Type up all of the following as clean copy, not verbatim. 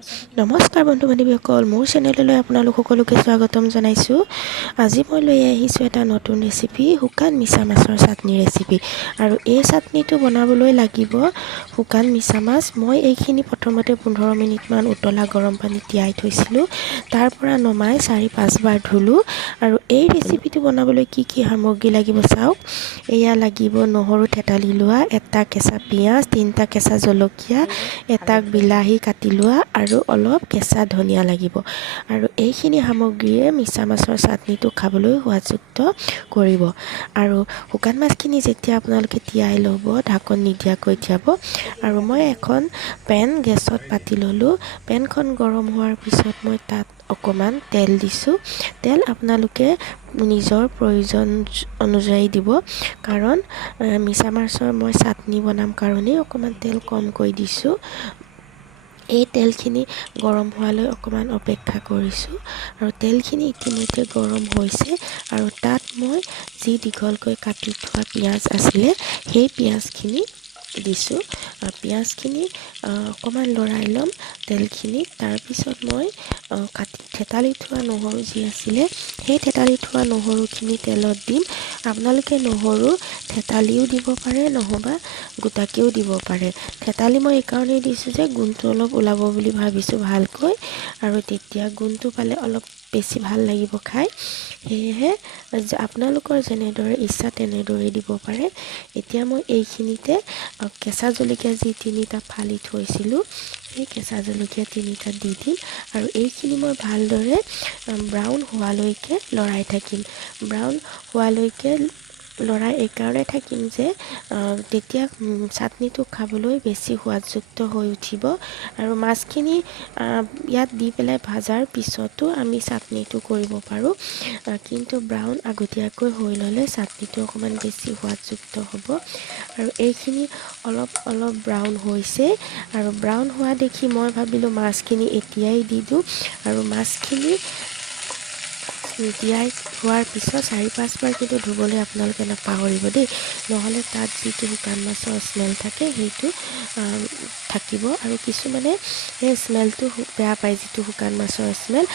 নমস্কাৰ বন্ধু বান্ধৱীসকল, মোৰ চেনেললৈ আপোনালোক সকলোকে স্বাগতম জনাইছোঁ। আজি মই লৈ আহিছোঁ এটা নতুন ৰেচিপি, শুকান মিছা মাছৰ চাটনি ৰেচিপি। আৰু এই চাটনিটো বনাবলৈ লাগিব শুকান মিছা মাছ। মই এইখিনি প্ৰথমতে 15 মিনিটমান উতলা গৰম পানীত তিয়াই থৈছিলোঁ। তাৰ পৰা নমাই 4-5 বাৰ ধুলোঁ। আৰু এই ৰেচিপিটো বনাবলৈ কি কি সামগ্ৰী লাগিব চাওক। এয়া লাগিব নহৰু থেতালি লোৱা, এটা কেঁচা পিঁয়াজ, 3টা কেঁচা জলকীয়া, এটা বিলাহী কাটি লোৱা আৰু অলপ কেঁচা ধনিয়া লাগিব। আৰু এইখিনি সামগ্ৰীয়ে মিছা মাছৰ চাটনিটো খাবলৈ সোৱাদযুক্ত কৰিব। আৰু শুকান মাছখিনি যেতিয়া আপোনালোকে তিয়াই ল'ব, ঢাকন নিদিয়াকৈ তিয়াব। আৰু মই এখন পেন গেছত পাতি ল'লোঁ। পেনখন গৰম হোৱাৰ পিছত মই তাত অকণমান তেল দিছোঁ। তেল আপোনালোকে নিজৰ প্ৰয়োজন অনুযায়ী দিব, কাৰণ মিছা মাছৰ মই চাটনি বনাম কাৰণেই অকণমান তেল কমকৈ দিছোঁ। এই তেলখিনি গৰম হোৱালৈ অকণমান অপেক্ষা কৰিছোঁ। আৰু তেলখিনি ইতিমধ্যে গৰম হৈছে। আৰু তাত মই যি দীঘলকৈ কাটি থোৱা পিঁয়াজ আছিলে, সেই পিঁয়াজখিনি দিছোঁ। পিঁয়াজখিনি অকণমান লৰাই ল'ম তেলখিনি। তাৰপিছত মই থেতালি থোৱা নহৰু যি আছিলে, সেই থেতালি থোৱা নহৰুখিনি তেলত দিম। আপোনালোকে নহৰু থেতালিও দিব পাৰে, নহ'বা গোটাকেও দিব পাৰে। থেতালি মই এইকাৰণেই দিছোঁ যে গোন্ধটো অলপ ওলাব বুলি ভাবিছোঁ ভালকৈ, আৰু তেতিয়া গোন্ধটো পালে অলপ বেছি ভাল লাগিব খাই। সেয়েহে আপোনালোকৰ যেনেদৰে ইচ্ছা তেনেদৰে দিব পাৰে। এতিয়া মই এইখিনিতে কেঁচা জলকীয়া যি 3টা ফালি থৈছিলোঁ, সেই কেঁচা জলকীয়া 3টা দি দিম। আৰু এইখিনি মই ভালদৰে ব্ৰাউন হোৱালৈকে লৰাই থাকিম। ব্ৰাউন হোৱালৈকে লৰাই এইকাৰণে থাকিম যে তেতিয়া চাটনিটো খাবলৈ বেছি সোৱাদযুক্ত হৈ উঠিব। আৰু মাছখিনি ইয়াত দি পেলাই ভাজাৰ পিছতো আমি চাটনিটো কৰিব পাৰোঁ, কিন্তু ব্ৰাউন আগতীয়াকৈ হৈ ল'লে চাটনিটো অকণমান বেছি সোৱাদযুক্ত হ'ব। আৰু এইখিনি অলপ ব্ৰাউন হৈছে। আৰু ব্ৰাউন হোৱা দেখি মই ভাবিলোঁ মাছখিনি এতিয়াই দি দিওঁ। আৰু মাছখিনি তিয়াই হোৱাৰ পিছত 4-5 বাৰ কিন্তু ধুবলৈ আপোনালোকে নাপাহৰিব দেই, নহ'লে তাত যিটো শুকান মাছৰ স্মেল থাকে সেইটো থাকিব। আৰু কিছুমানে সেই স্মেলটো বেয়া পায়, যিটো শুকান মাছৰ স্মেল।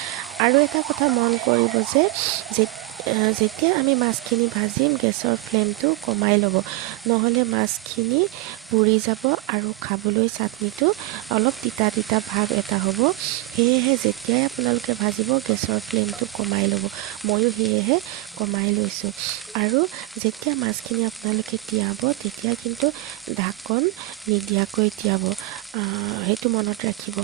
আৰু এটা কথা মন কৰিব যে যেতিয়া আমি মাছখিনি ভাজিম, গেছৰ ফ্লেমটো কমাই ল'ব, নহ'লে মাছখিনি পুৰি যাব আৰু খাবলৈ চাটনিটো অলপ তিতা তিতা ভাৱ এটা হ'ব। সেয়েহে যেতিয়াই আপোনালোকে ভাজিব, গেছৰ ফ্লেমটো কমাই ল'ব। ময়ো সেয়েহে কমাই লৈছোঁ। আৰু যেতিয়া মাছখিনি আপোনালোকে তিয়াব, তেতিয়া কিন্তু ঢাকন নিদিয়াকৈ তিয়াব, সেইটো মনত ৰাখিব।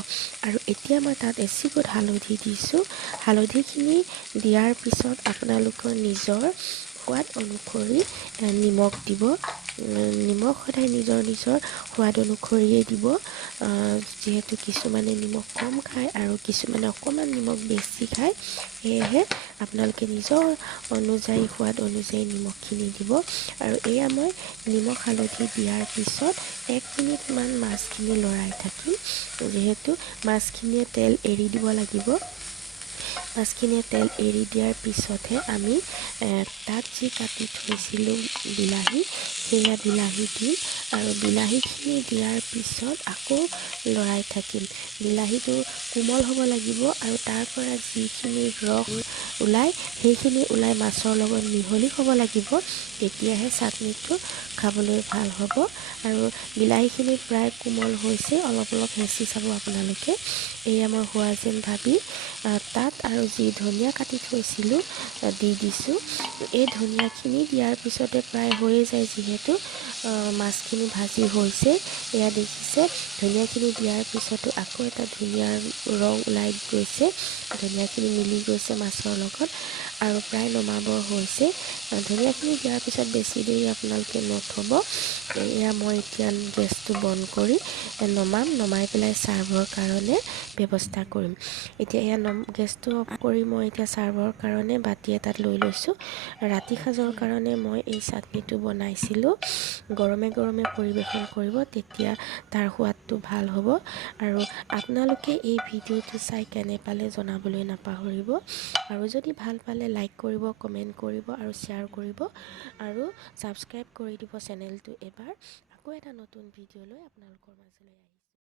আৰু এতিয়া মই তাত এচিকুট হালধি দিছোঁ। হালধিখিনি দিয়াৰ পিছত আপোনালোকৰ নিজৰ সোৱাদ অনুসৰি নিমখ দিব। নিমখ সদায় নিজৰ সোৱাদ অনুসৰিয়ে দিব, যিহেতু কিছুমানে নিমখ কম খায় আৰু কিছুমানে অকণমান নিমখ বেছি খায়। সেয়েহে আপোনালোকে নিজৰ সোৱাদ অনুযায়ী নিমখখিনি দিব। আৰু এয়া মই নিমখ হালধি দিয়াৰ পিছত 1 মিনিটমান মাছখিনি লৰাই থাকিম, যিহেতু মাছখিনিয়ে তেল এৰি দিব লাগিব। মাছখিনিয়ে তেল এৰি দিয়াৰ পিছতহে আমি তাত যি কাটি থৈছিলোঁ বিলাহী, সেয়া বিলাহী দিম। আৰু বিলাহীখিনি দিয়াৰ পিছত আকৌ লৰাই থাকিম। বিলাহীটো কোমল হ'ব লাগিব, আৰু তাৰ পৰা যিখিনি ৰস ওলায়, সেইখিনি ওলাই মাছৰ লগত মিহলি হ'ব লাগিব। তেতিয়াহে চাটনিটো খাবলৈ ভাল হ'ব। আৰু বিলাহীখিনি প্ৰায় কোমল হৈছে, অলপ হেঁচি চাব আপোনালোকে। এয়া মই হোৱা যেন ভাবি তাত আৰু যি ধনিয়া কাটি থৈছিলোঁ দি দিছোঁ। এই ধনিয়াখিনি দিয়াৰ পিছতে প্ৰায় হৈয়ে যায়, যিহেতু মাছখিনি ভাজি হৈছে। এয়া দেখিছে, ধনিয়াখিনি দিয়াৰ পিছতো আকৌ এটা ধুনীয়া ৰং ওলাই গৈছে, ধনিয়াখিনি মিলি গৈছে মাছৰ লগত, আৰু প্ৰায় নমাবৰ হৈছে। ধনিয়াখিনি দিয়াৰ পিছত বেছি দেৰি আপোনালোকে নথব। এয়া মই এতিয়া গেছটো বন্ধ কৰি নমাই পেলাই ছাৰ্ভৰ কাৰণে ব্যৱস্থা কৰিম। এতিয়া এয়া গেছটো অফ কৰি মই এতিয়া ছাৰ্ভৰ কাৰণে বাতি এটাত লৈ লৈছোঁ। ৰাতি সাঁজৰ কাৰণে মই এই চাটনিটো বনাইছিলোঁ। গৰমে গৰমে পৰিৱেশন কৰিব, তেতিয়া তাৰ সোৱাদটো ভাল হ'ব। আৰু আপোনালোকে এই ভিডিঅ'টো চাই কেনে পালে জনাবলৈ নাপাহৰিব। আৰু যদি ভাল পালে লাইক কৰিব, কমেণ্ট কৰিব আৰু শ্বেয়াৰ কৰিব, আৰু ছাবস্ক্ৰাইব কৰি দিব চেনেলটো। এবাৰ আকৌ এটা নতুন ভিডিঅ' লৈ আপোনালোকৰ মাজলৈ আহিম।